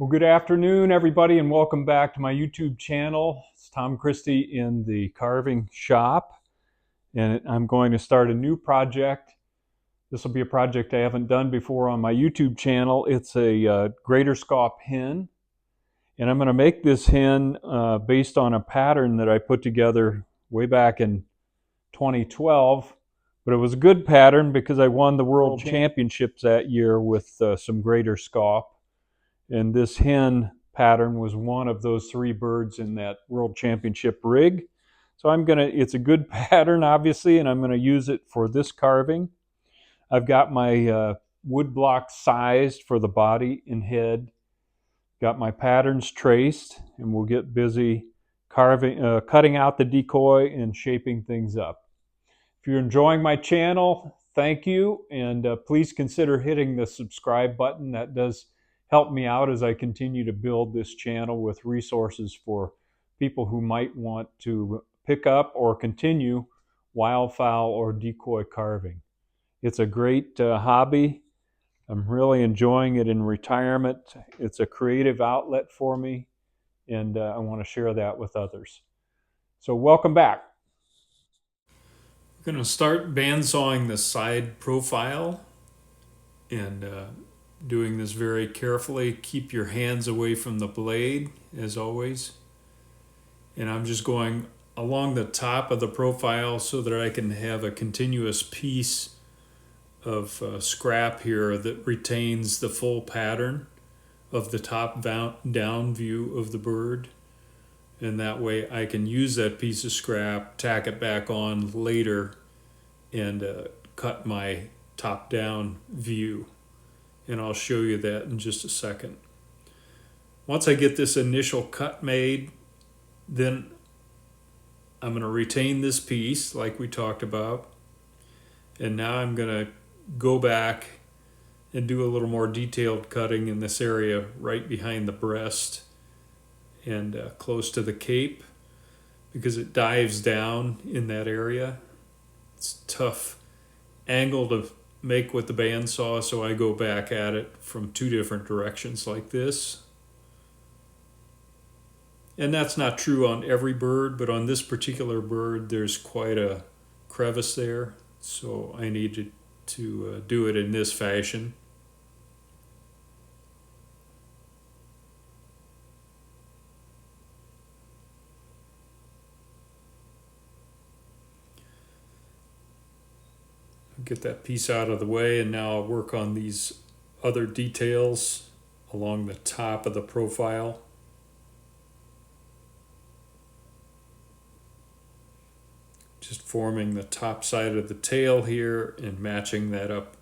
Well, good afternoon, everybody, and welcome back to my YouTube channel. It's Tom Christie in the carving shop, and I'm going to start a new project. This will be a project I haven't done before on my YouTube channel. It's a Greater Scaup Hen, and I'm going to make this hen based on a pattern that I put together way back in 2012. But it was a good pattern because I won the World Championships that year with some Greater Scaup. And this hen pattern was one of those three birds in that World Championship rig. So it's a good pattern, obviously, and I'm going to use it for this carving. I've got my wood block sized for the body and head. Got my patterns traced, and we'll get busy cutting out the decoy and shaping things up. If you're enjoying my channel, thank you, and please consider hitting the subscribe button. That does help me out as I continue to build this channel with resources for people who might want to pick up or continue wildfowl or decoy carving. It's a great hobby. I'm really enjoying it in retirement. It's a creative outlet for me, and I want to share that with others. So welcome back. We're going to start bandsawing the side profile and doing this very carefully. Keep your hands away from the blade, as always. And I'm just going along the top of the profile so that I can have a continuous piece of scrap here that retains the full pattern of the top down view of the bird. And that way I can use that piece of scrap, tack it back on later, and cut my top-down view. And I'll show you that in just a second. Once I get this initial cut made, then I'm going to retain this piece like we talked about. And now I'm going to go back and do a little more detailed cutting in this area right behind the breast and close to the cape, because it dives down in that area. It's a tough angle to make with the bandsaw, so I go back at it from two different directions like this. And that's not true on every bird, but on this particular bird there's quite a crevice there, so I needed to do it in this fashion. Get that piece out of the way, and now I'll work on these other details along the top of the profile. Just forming the top side of the tail here and matching that up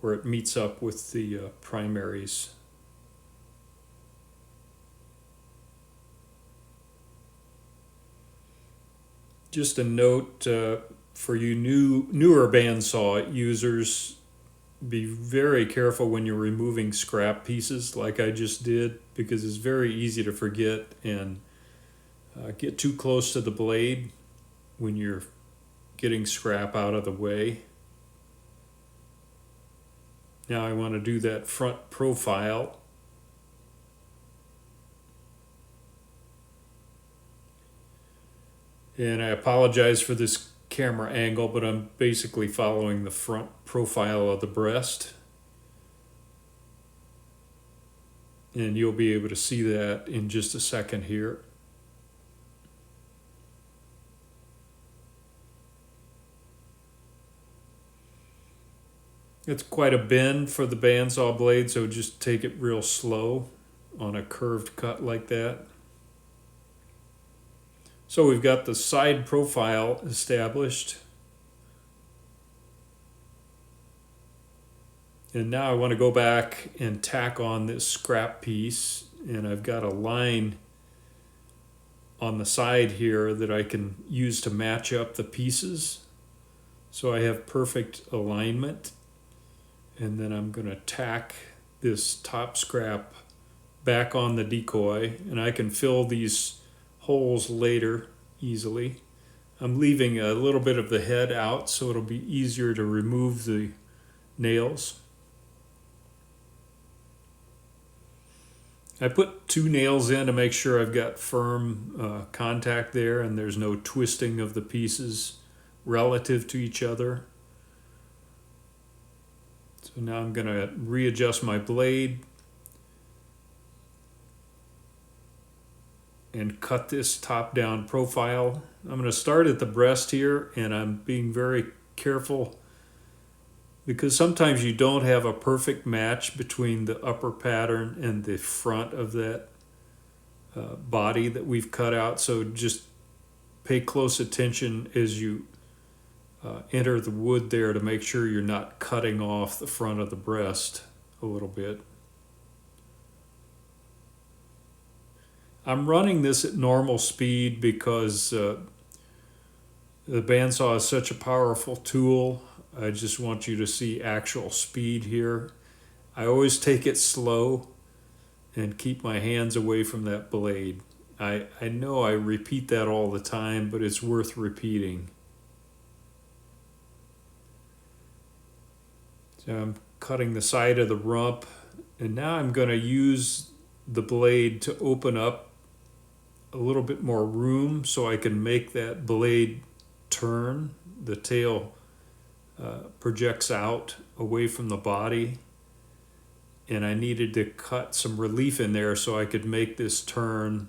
where it meets up with the primaries. Just a note for you newer bandsaw users, be very careful when you're removing scrap pieces like I just did, because it's very easy to forget and get too close to the blade when you're getting scrap out of the way. Now I want to do that front profile. And I apologize for this camera angle, but I'm basically following the front profile of the breast. And you'll be able to see that in just a second here. It's quite a bend for the bandsaw blade, so just take it real slow on a curved cut like that. So we've got the side profile established. And now I want to go back and tack on this scrap piece, and I've got a line on the side here that I can use to match up the pieces. So I have perfect alignment. And then I'm going to tack this top scrap back on the decoy, and I can fill these holes later easily. I'm leaving a little bit of the head out so it'll be easier to remove the nails. I put 2 nails in to make sure I've got firm contact there and there's no twisting of the pieces relative to each other. So now I'm going to readjust my blade and cut this top-down profile. I'm going to start at the breast here, and I'm being very careful because sometimes you don't have a perfect match between the upper pattern and the front of that body that we've cut out. So just pay close attention as you enter the wood there to make sure you're not cutting off the front of the breast a little bit. I'm running this at normal speed because the bandsaw is such a powerful tool. I just want you to see actual speed here. I always take it slow and keep my hands away from that blade. I know I repeat that all the time, but it's worth repeating. So I'm cutting the side of the rump, and now I'm going to use the blade to open up a little bit more room so I can make that blade turn. The tail projects out away from the body, and I needed to cut some relief in there so I could make this turn,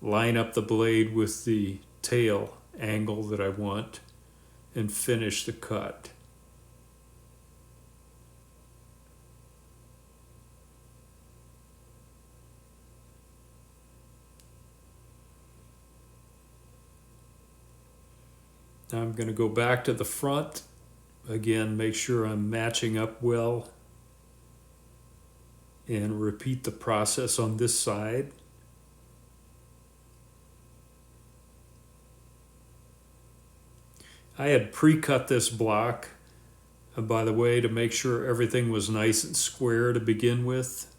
line up the blade with the tail angle that I want, and finish the cut. Now I'm going to go back to the front. Again, make sure I'm matching up well and repeat the process on this side. I had pre-cut this block, by the way, to make sure everything was nice and square to begin with.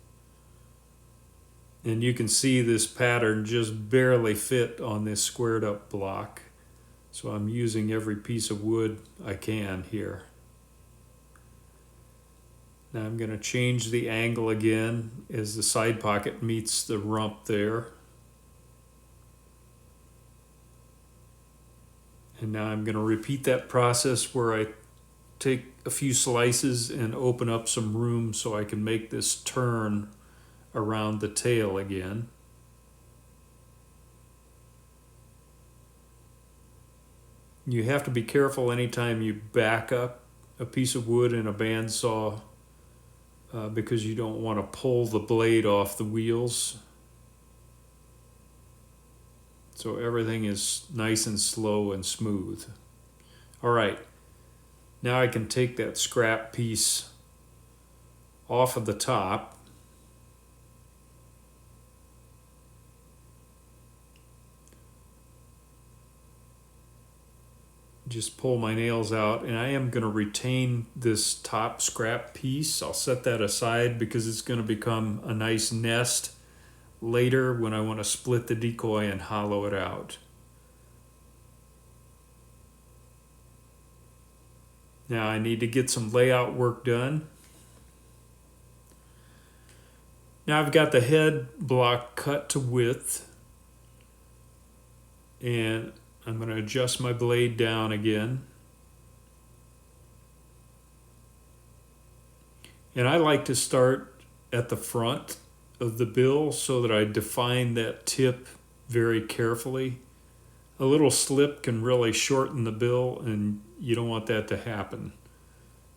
And you can see this pattern just barely fit on this squared up block. So I'm using every piece of wood I can here. Now I'm going to change the angle again as the side pocket meets the rump there. And now I'm going to repeat that process where I take a few slices and open up some room so I can make this turn around the tail again. You have to be careful anytime you back up a piece of wood in a bandsaw because you don't want to pull the blade off the wheels. So everything is nice and slow and smooth. All right, now I can take that scrap piece off of the top. Just pull my nails out, and I am going to retain this top scrap piece. I'll set that aside because it's going to become a nice nest later when I want to split the decoy and hollow it out. Now I need to get some layout work done. Now I've got the head block cut to width, and I'm going to adjust my blade down again. And I like to start at the front of the bill so that I define that tip very carefully. A little slip can really shorten the bill, and you don't want that to happen.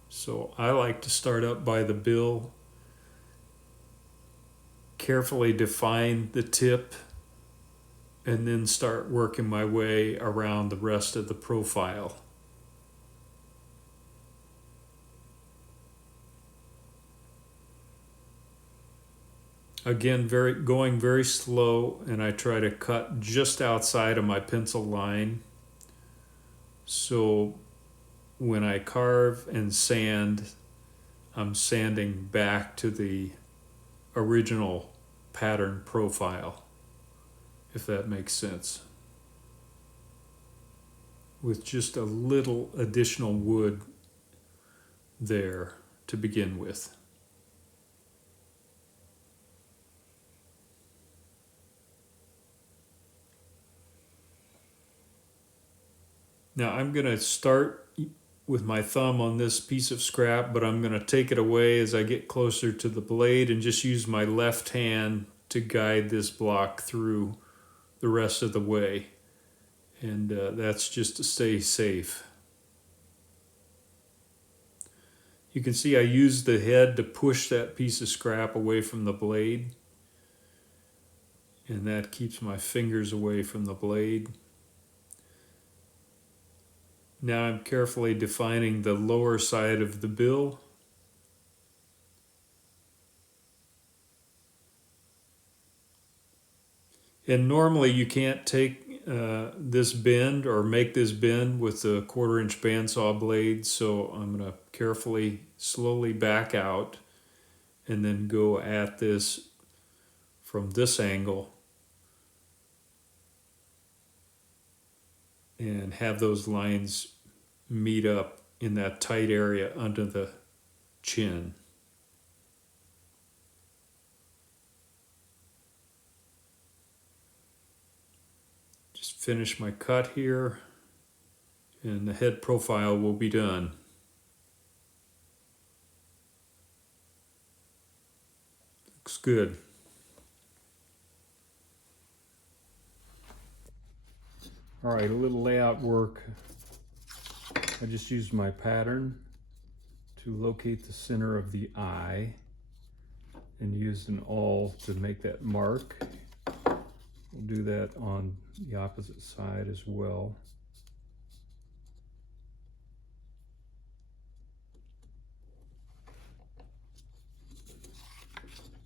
So I like to start up by the bill, carefully define the tip, and then start working my way around the rest of the profile. Again, going very slow, and I try to cut just outside of my pencil line. So when I carve and sand, I'm sanding back to the original pattern profile, if that makes sense, with just a little additional wood there to begin with. Now I'm going to start with my thumb on this piece of scrap, but I'm going to take it away as I get closer to the blade and just use my left hand to guide this block through the rest of the way. And that's just to stay safe. You can see I use the head to push that piece of scrap away from the blade, and that keeps my fingers away from the blade. Now I'm carefully defining the lower side of the bill. And normally you can't take this bend or make this bend with the 1/4-inch bandsaw blade, so I'm going to carefully, slowly back out and then go at this from this angle and have those lines meet up in that tight area under the chin. Just finish my cut here, and the head profile will be done. Looks good. All right, a little layout work. I just used my pattern to locate the center of the eye and used an awl to make that mark. We'll do that on the opposite side as well.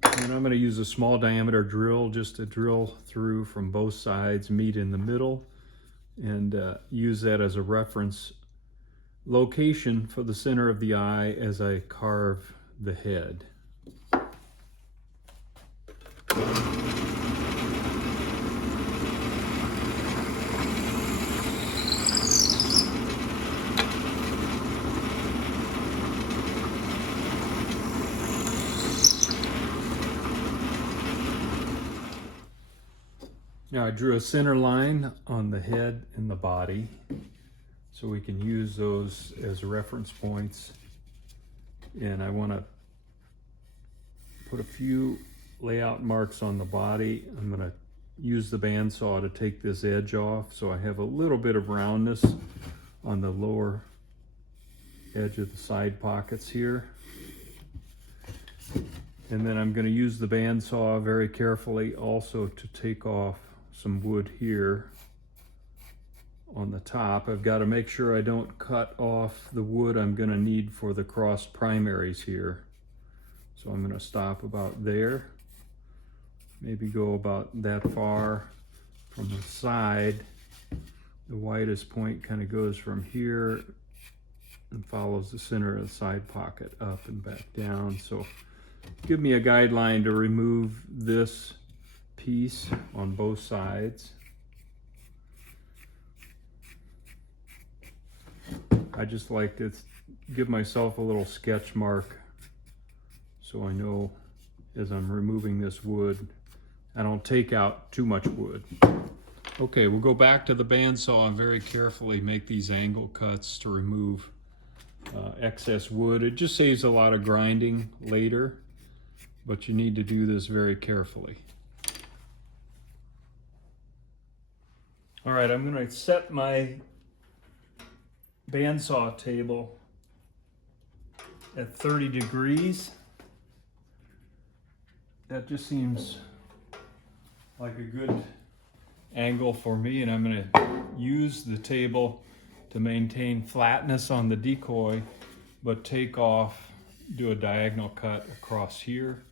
And I'm going to use a small diameter drill just to drill through from both sides, meet in the middle, and use that as a reference location for the center of the eye as I carve the head. Now I drew a center line on the head and the body, so we can use those as reference points. And I want to put a few layout marks on the body. I'm going to use the bandsaw to take this edge off, so I have a little bit of roundness on the lower edge of the side pockets here. And then I'm going to use the bandsaw very carefully also to take off some wood here on the top. I've got to make sure I don't cut off the wood I'm going to need for the cross primaries here. So I'm going to stop about there, maybe go about that far from the side. The widest point kind of goes from here and follows the center of the side pocket up and back down. So give me a guideline to remove this piece on both sides. I just like to give myself a little sketch mark so I know as I'm removing this wood, I don't take out too much wood. Okay, we'll go back to the bandsaw and very carefully make these angle cuts to remove excess wood. It just saves a lot of grinding later, but you need to do this very carefully. All right, I'm going to set my bandsaw table at 30 degrees. That just seems like a good angle for me, and I'm going to use the table to maintain flatness on the decoy, but take off, do a diagonal cut across here,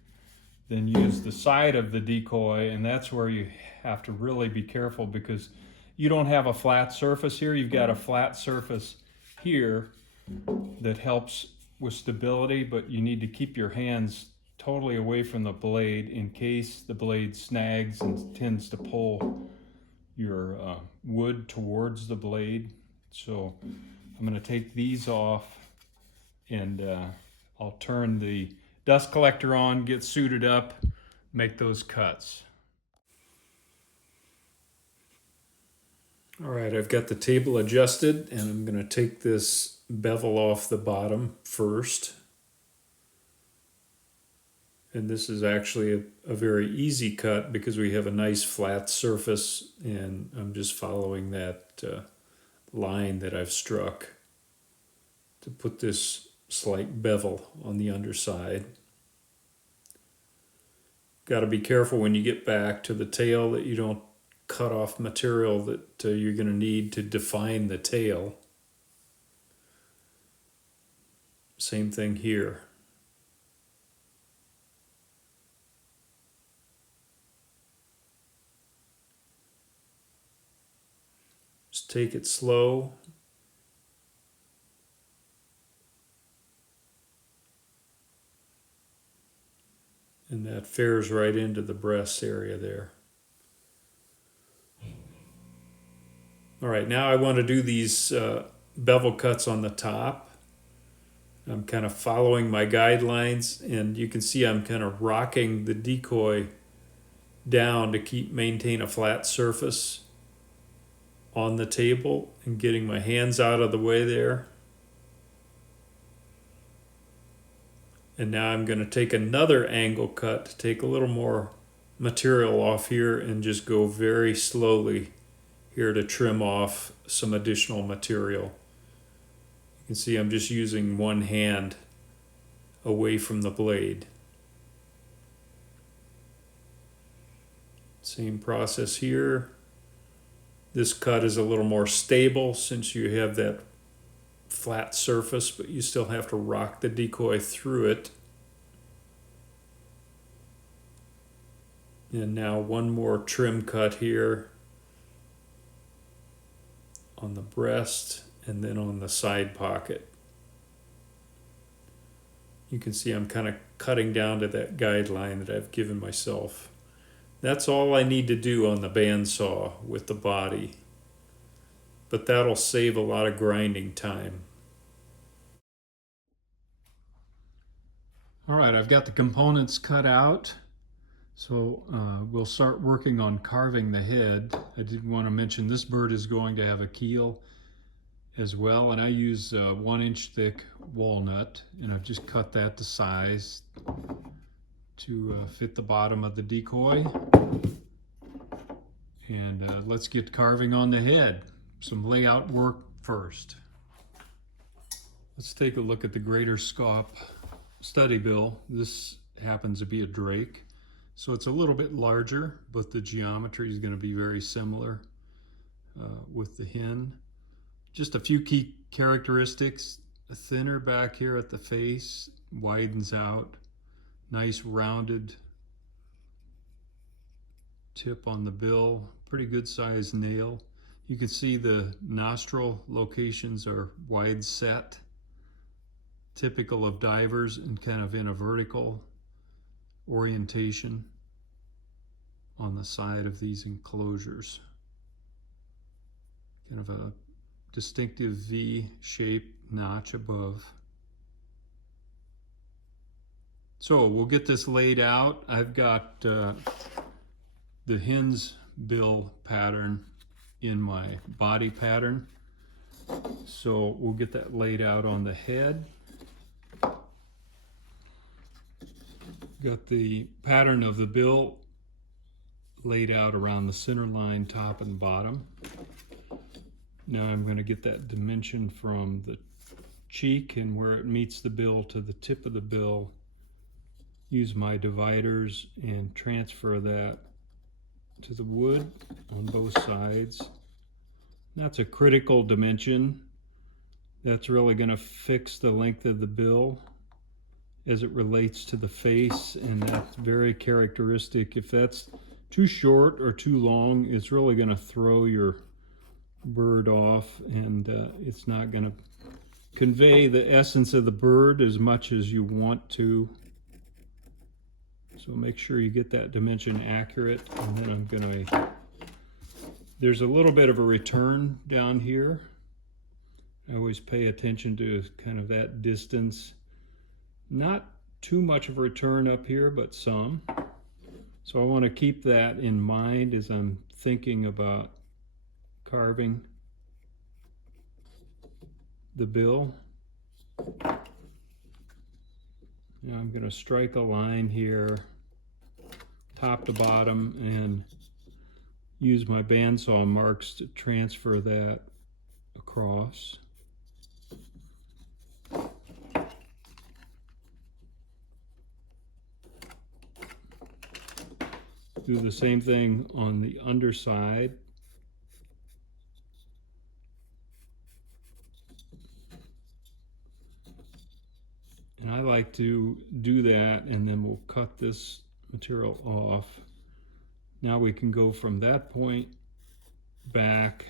then use the side of the decoy, and that's where you have to really be careful because you don't have a flat surface here. You've got a flat surface here that helps with stability, but you need to keep your hands totally away from the blade in case the blade snags and tends to pull your wood towards the blade. So I'm going to take these off, and I'll turn the dust collector on, get suited up, make those cuts. All right, I've got the table adjusted, and I'm going to take this bevel off the bottom first. And this is actually a very easy cut because we have a nice flat surface, and I'm just following that line that I've struck to put this slight bevel on the underside. Got to be careful when you get back to the tail that you don't cut off material that you're going to need to define the tail. Same thing here. Just take it slow. And that fares right into the breast area there. All right, now I want to do these bevel cuts on the top. I'm kind of following my guidelines, and you can see I'm kind of rocking the decoy down to maintain a flat surface on the table and getting my hands out of the way there. And now I'm going to take another angle cut to take a little more material off here and just go very slowly here to trim off some additional material. You can see I'm just using one hand away from the blade. Same process here. This cut is a little more stable since you have that flat surface, but you still have to rock the decoy through it. And now one more trim cut here on the breast and then on the side pocket. You can see I'm kind of cutting down to that guideline that I've given myself. That's all I need to do on the bandsaw with the body, but that'll save a lot of grinding time. All right, I've got the components cut out, so we'll start working on carving the head. I did want to mention this bird is going to have a keel as well, and I use 1-inch thick walnut, and I've just cut that to size to fit the bottom of the decoy. And let's get carving on the head. Some layout work first. Let's take a look at the Greater Scaup study bill. This happens to be a drake, so it's a little bit larger, but the geometry is going to be very similar with the hen. Just a few key characteristics: thinner back here at the face, widens out, nice rounded tip on the bill, pretty good sized nail. You can see the nostril locations are wide set, typical of divers and kind of in a vertical orientation on the side of these enclosures. Kind of a distinctive V-shaped notch above. So we'll get this laid out. I've got the hen's bill pattern in my body pattern, so we'll get that laid out on the head. Got the pattern of the bill laid out around the center line, top and bottom. Now I'm going to get that dimension from the cheek and where it meets the bill to the tip of the bill, use my dividers and transfer that to the wood on both sides. That's a critical dimension. That's really going to fix the length of the bill as it relates to the face, and that's very characteristic. If that's too short or too long, it's really going to throw your bird off, and it's not going to convey the essence of the bird as much as you want to. So make sure you get that dimension accurate, and then I'm going to, there's a little bit of a return down here. I always pay attention to kind of that distance. Not too much of a return up here, but some. So I want to keep that in mind as I'm thinking about carving the bill. Now I'm going to strike a line here, top to bottom, and use my bandsaw marks to transfer that across. Do the same thing on the underside. And I like to do that, and then we'll cut this material off. Now we can go from that point back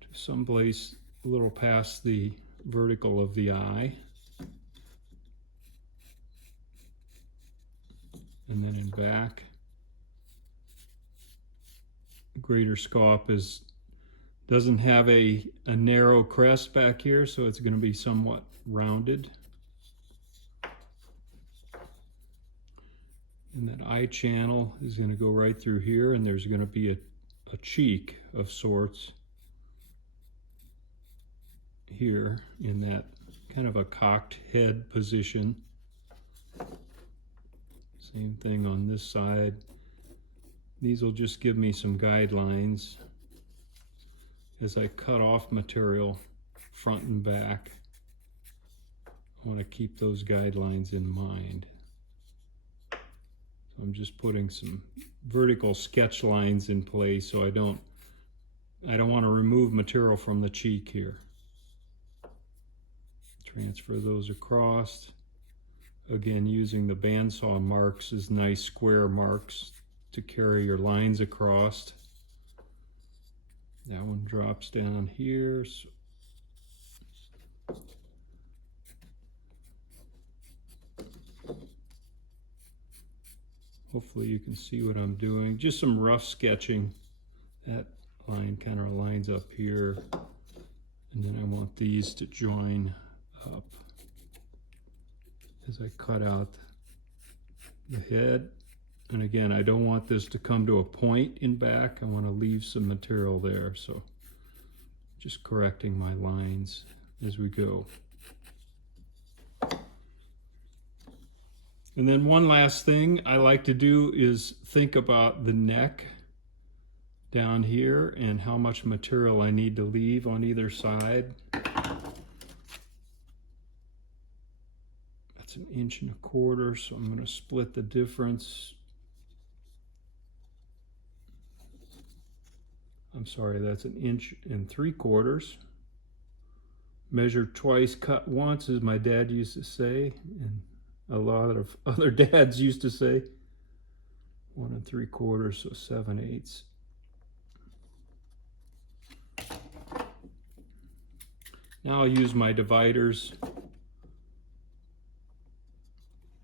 to someplace a little past the vertical of the eye. And then in back. Greater Scaup doesn't have a narrow crest back here, so it's going to be somewhat rounded. And that eye channel is going to go right through here, and there's going to be a cheek of sorts here in that kind of a cocked head position. Same thing on this side. These will just give me some guidelines as I cut off material front and back. I want to keep those guidelines in mind. So I'm just putting some vertical sketch lines in place so I don't want to remove material from the cheek here. Transfer those across. Again, using the bandsaw marks as nice square marks to carry your lines across. That one drops down here. So hopefully you can see what I'm doing. Just some rough sketching. That line kind of lines up here. And then I want these to join up as I cut out the head. And again, I don't want this to come to a point in back. I want to leave some material there. So just correcting my lines as we go. And then one last thing I like to do is think about the neck down here and how much material I need to leave on either side. That's 1.25 inches, so I'm going to split the difference. I'm sorry, that's 1.75 inches. Measure twice, cut once, as my dad used to say, and a lot of other dads used to say. 1 3/4, so 7/8. Now I'll use my dividers.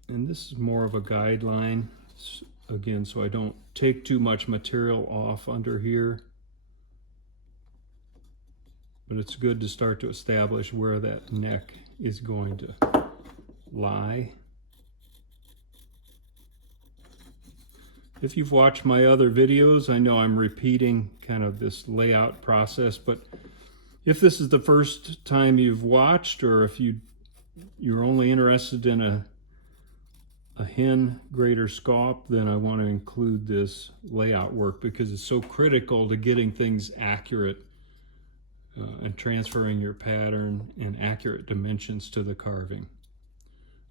And this is more of a guideline, again, so I don't take too much material off under here. But it's good to start to establish where that neck is going to lie. If you've watched my other videos, I know I'm repeating kind of this layout process, but if this is the first time you've watched, or if you're only interested in a hen Greater Scaup, then I want to include this layout work because it's so critical to getting things accurate and transferring your pattern and accurate dimensions to the carving.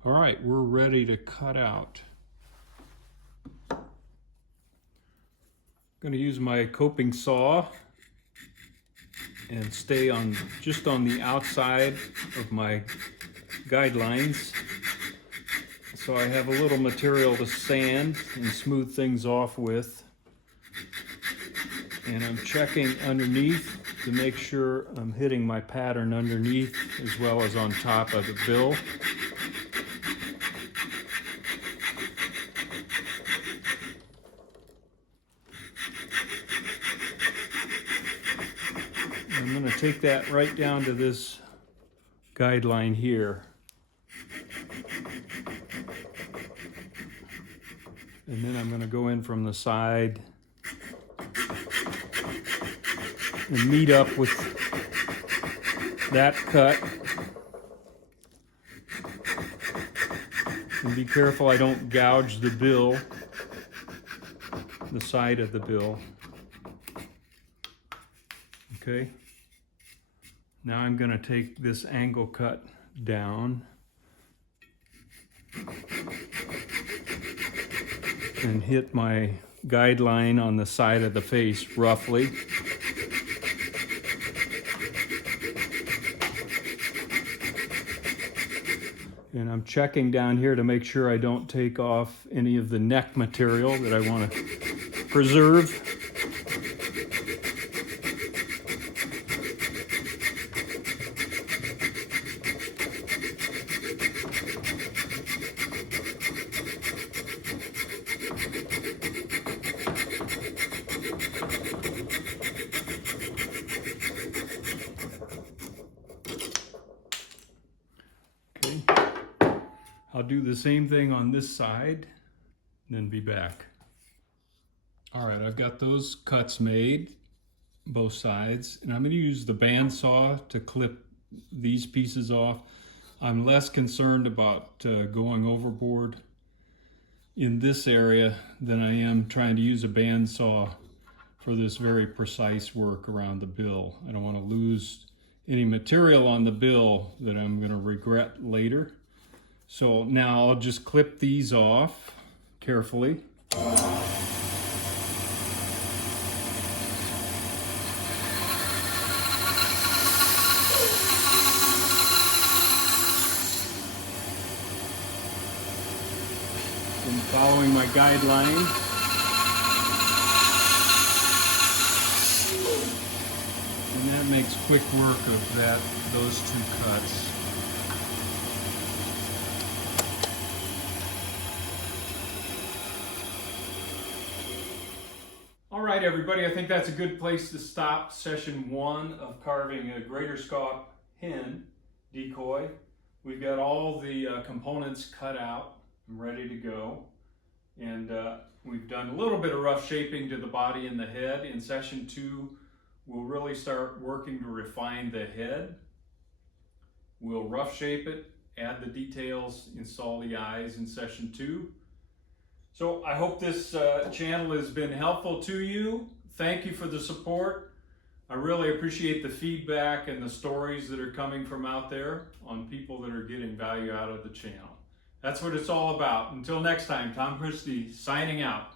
All right, we're ready to cut out. I'm going to use my coping saw and stay just on the outside of my guidelines, so I have a little material to sand and smooth things off with. And I'm checking underneath to make sure I'm hitting my pattern underneath as well as on top of the bill. I'm going to take that right down to this guideline here. And then I'm going to go in from the side and meet up with that cut. And be careful I don't gouge the bill, the side of the bill. Okay. Now I'm going to take this angle cut down and hit my guideline on the side of the face roughly. And I'm checking down here to make sure I don't take off any of the neck material that I want to preserve. I'll do the same thing on this side, then be back. All right, I've got those cuts made, both sides, and I'm going to use the bandsaw to clip these pieces off. I'm less concerned about going overboard in this area than I am trying to use a bandsaw for this very precise work around the bill. I don't want to lose any material on the bill that I'm going to regret later. So now I'll just clip these off carefully. And following my guideline. And that makes quick work of those two cuts. All right, everybody, I think that's a good place to stop session 1 of carving a Greater Scaup Hen decoy. We've got all the components cut out and ready to go. And we've done a little bit of rough shaping to the body and the head. In session 2, we'll really start working to refine the head. We'll rough shape it, add the details, install the eyes in session 2. So I hope this channel has been helpful to you. Thank you for the support. I really appreciate the feedback and the stories that are coming from out there on people that are getting value out of the channel. That's what it's all about. Until next time, Tom Christie signing out.